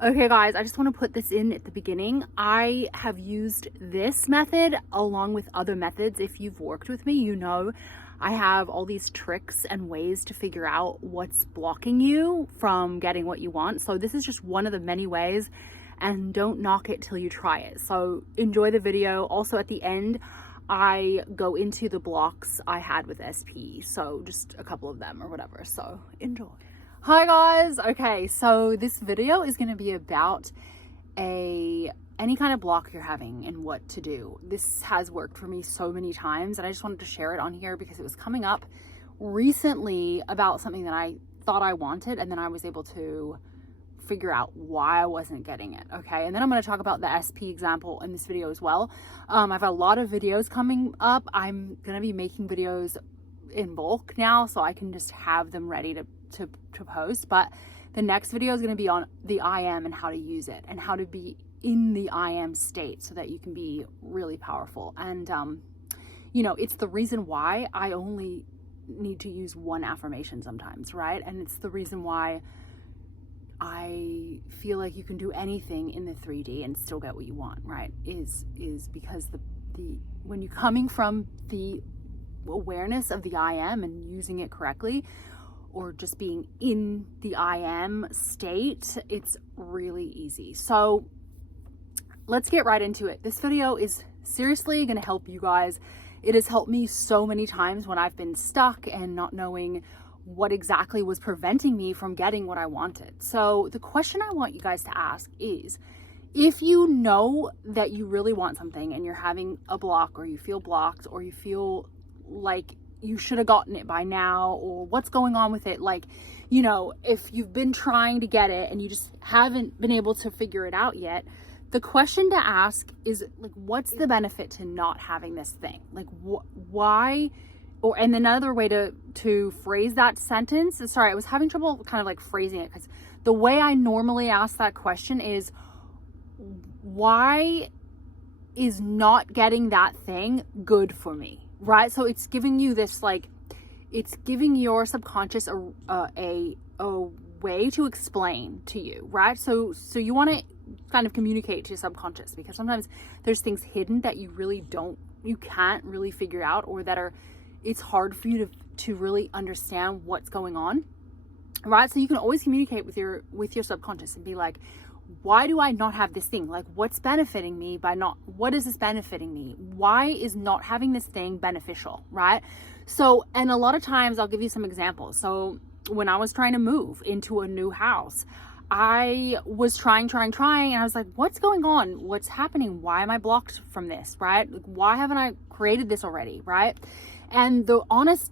Okay guys, I just want to put this in at the beginning. I have used this method along with other methods. If you've worked with me, you know I have all these tricks and ways to figure out what's blocking you from getting what you want. So this is just one of the many ways, and don't knock it till you try it. So enjoy the video. Also at the end, I go into the blocks I had with SP. So just a couple of them or whatever. So enjoy. Hi guys. Okay, so this video is going to be about any kind of block you're having and what to do. This has worked for me so many times, and I just wanted to share it on here because it was coming up recently about something that I thought I wanted, and then I was able to figure out why I wasn't getting it. Okay, and then I'm going to talk about the SP example in this video as well. I've got a lot of videos coming up. I'm going to be making videos in bulk now, so I can just have them ready to post. But the next video is going to be on the I am and how to use it and how to be in the I am state so that you can be really powerful. And you know, it's the reason why I only need to use one affirmation sometimes, right? And it's the reason why I feel like you can do anything in the 3D and still get what you want, right? Is because the when you're coming from the awareness of the I am and using it correctly, or just being in the I am state, it's really easy. So let's get right into it. This video is seriously going to help you guys. It has helped me so many times when I've been stuck and not knowing what exactly was preventing me from getting what I wanted. So the question I want you guys to ask is, if you know that you really want something and you're having a block, or you feel blocked, or you feel like you should have gotten it by now, or what's going on with it, like, you know, if you've been trying to get it and you just haven't been able to figure it out yet, the question to ask is, like, what's the benefit to not having this thing? Like, why? Or, and another way to phrase that sentence, sorry, I was having trouble kind of like phrasing it, because the way I normally ask that question is, why is not getting that thing good for me? Right? So it's giving you this, like, it's giving your subconscious a way to explain to you, right? So you want to kind of communicate to your subconscious, because sometimes there's things hidden that you can't really figure out, or that it's hard for you to really understand what's going on, right? So you can always communicate with your subconscious and be like, why do I not have this thing? Like, what's benefiting me by not, what is this benefiting me? Why is not having this thing beneficial, right? So, and a lot of times I'll give you some examples. So when I was trying to move into a new house, I was trying, and I was like, what's going on? What's happening? Why am I blocked from this, right? Like, why haven't I created this already, right? And the honest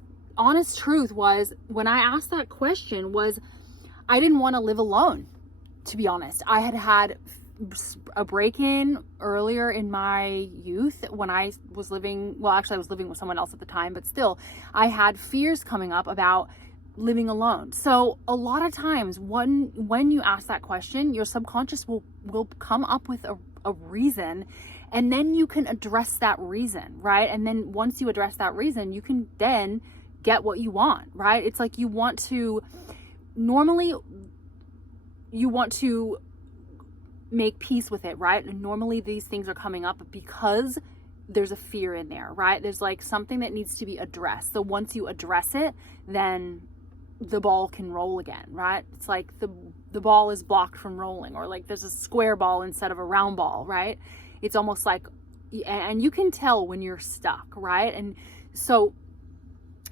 truth was, when I asked that question, was I didn't want to live alone. To be honest, I had a break-in earlier in my youth when I was living, well, actually I was living with someone else at the time, but still I had fears coming up about living alone. So a lot of times when you ask that question, your subconscious will come up with a reason, and then you can address that reason, right? And then once you address that reason, you can then get what you want, right? It's like you want to make peace with it, right? And normally these things are coming up because there's a fear in there, right? There's like something that needs to be addressed. So once you address it, then the ball can roll again, right? It's like the ball is blocked from rolling, or like there's a square ball instead of a round ball, right? It's almost like, and you can tell when you're stuck, right? And so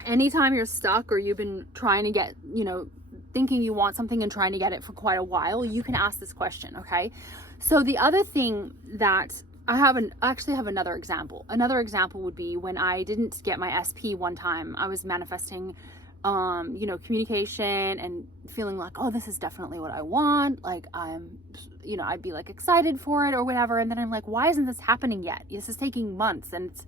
anytime you're stuck, or you've been trying to get, you know, thinking you want something and trying to get it for quite a while, you can ask this question, okay? So the other thing that I actually have another example. Another example would be when I didn't get my SP one time. I was manifesting, you know, communication and feeling like, oh, this is definitely what I want. Like, you know, I'd be like excited for it or whatever. And then I'm like, why isn't this happening yet? This is taking months, and it's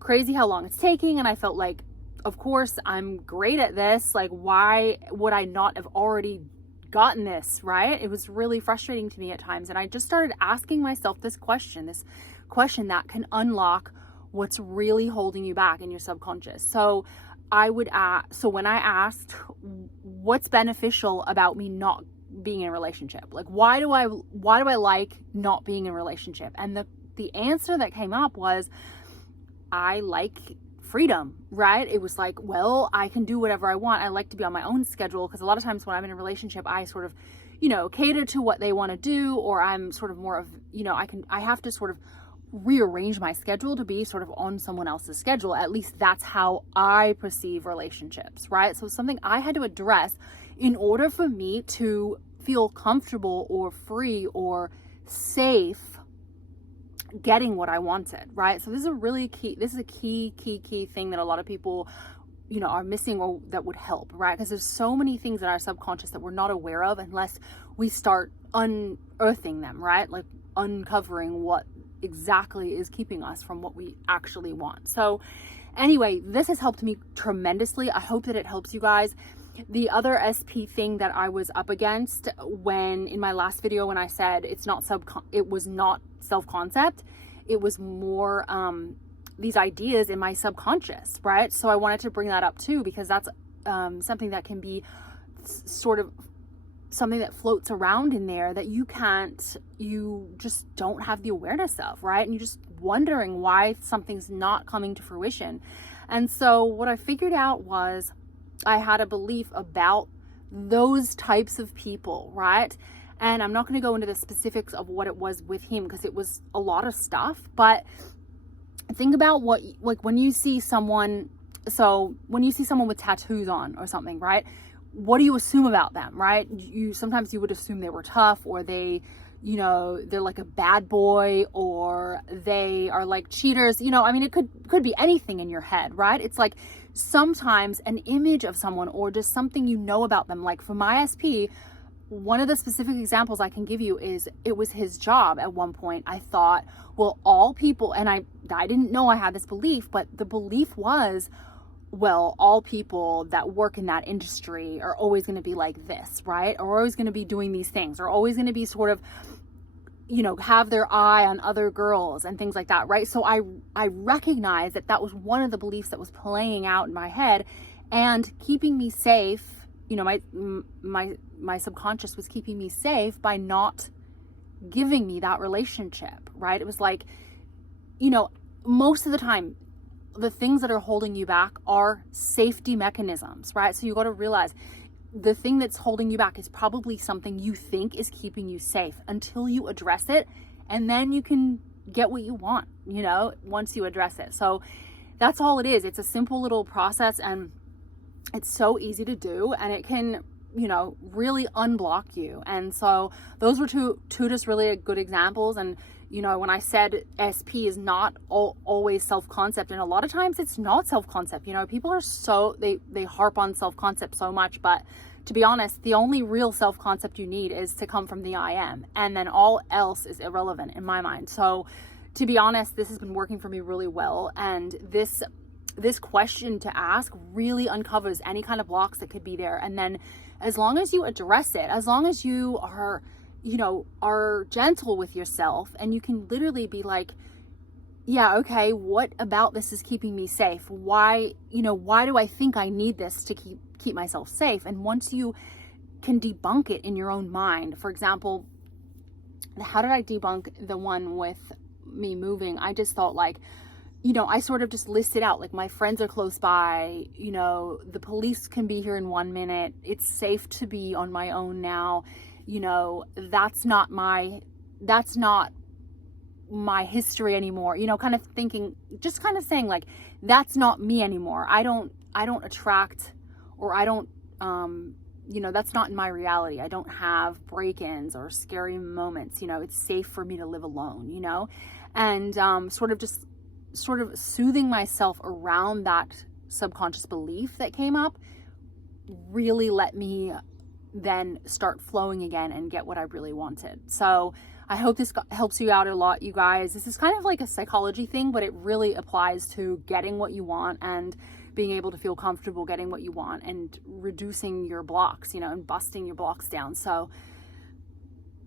crazy how long it's taking. And I felt like, of course, I'm great at this. Like, why would I not have already gotten this, right? It was really frustrating to me at times. And I just started asking myself this question that can unlock what's really holding you back in your subconscious. So when I asked what's beneficial about me not being in a relationship? Like, why do I like not being in a relationship? And the answer that came up was, I like freedom, right? It was like, well, I can do whatever I want. I like to be on my own schedule, because a lot of times when I'm in a relationship, I sort of, cater to what they want to do, or I'm sort of more of, I have to sort of rearrange my schedule to be sort of on someone else's schedule. At least that's how I perceive relationships, right? So something I had to address in order for me to feel comfortable or free or safe getting what I wanted, right? So this is a key thing that a lot of people, are missing, or that would help, right? Because there's so many things in our subconscious that we're not aware of unless we start unearthing them, right? Like uncovering what exactly is keeping us from what we actually want. So anyway, this has helped me tremendously. I hope that it helps you guys. The other SP thing that I was up against in my last video, when I said it was not self-concept, it was more these ideas in my subconscious, right? So I wanted to bring that up too, because that's something that can be sort of something that floats around in there that you just don't have the awareness of, right? And you're just wondering why something's not coming to fruition. And so what I figured out was, I had a belief about those types of people, right? And I'm not going to go into the specifics of what it was with him, because it was a lot of stuff. But think about when you see someone with tattoos on or something, right? What do you assume about them, right? Sometimes you would assume they were tough, or they're like a bad boy, or they are like cheaters. It could be anything in your head, right? It's like sometimes an image of someone, or just something about them. Like for my SP, one of the specific examples I can give you is, it was his job. At one point I thought, well, all people, and I didn't know I had this belief, but the belief was, well, all people that work in that industry are always going to be like this, right? Or always going to be doing these things, or always going to be sort of, have their eye on other girls and things like that, right? So I recognized that was one of the beliefs that was playing out in my head and keeping me safe. My subconscious was keeping me safe by not giving me that relationship, right? It was like, most of the time, the things that are holding you back are safety mechanisms, right? So you got to realize, the thing that's holding you back is probably something you think is keeping you safe, until you address it, and then you can get what you want, once you address it. So that's all it is. It's a simple little process, and it's so easy to do, and it can, really unblock you. And so those were two just really good examples. And when I said SP is not always self-concept, and a lot of times it's not self-concept. People are they harp on self-concept so much, but to be honest, the only real self-concept you need is to come from the I am, and then all else is irrelevant in my mind. So to be honest, this has been working for me really well, and this question to ask really uncovers any kind of blocks that could be there. And then as long as you address it, as long as you are gentle with yourself, and you can literally be like, yeah, okay, what about this is keeping me safe? Why do I think I need this to keep myself safe? And once you can debunk it in your own mind, for example, how did I debunk the one with me moving? I just thought like, I sort of just listed out, like, my friends are close by, the police can be here in 1 minute. It's safe to be on my own now. That's not my history anymore, kind of thinking, just kind of saying like, that's not me anymore. I don't attract, or I don't, that's not in my reality. I don't have break-ins or scary moments. It's safe for me to live alone, and sort of soothing myself around that subconscious belief that came up really let me then start flowing again and get what I really wanted. So I hope this helps you out a lot, you guys. This is kind of like a psychology thing, but it really applies to getting what you want and being able to feel comfortable getting what you want, and reducing your blocks, and busting your blocks down. So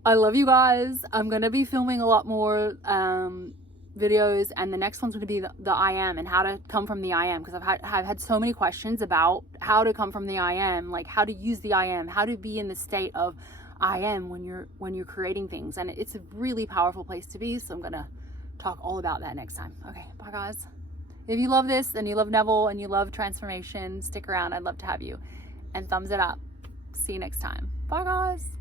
I love you guys. I'm going to be filming a lot more videos, and the next one's going to be the I am, and how to come from the I am, because I've had so many questions about how to come from the I am, like how to use the I am, how to be in the state of I am when you're creating things. And it's a really powerful place to be. So I'm gonna talk all about that next time. Okay, bye guys. If you love this and you love Neville and you love transformation, stick around. I'd love to have you. And thumbs it up. See you next time. Bye guys.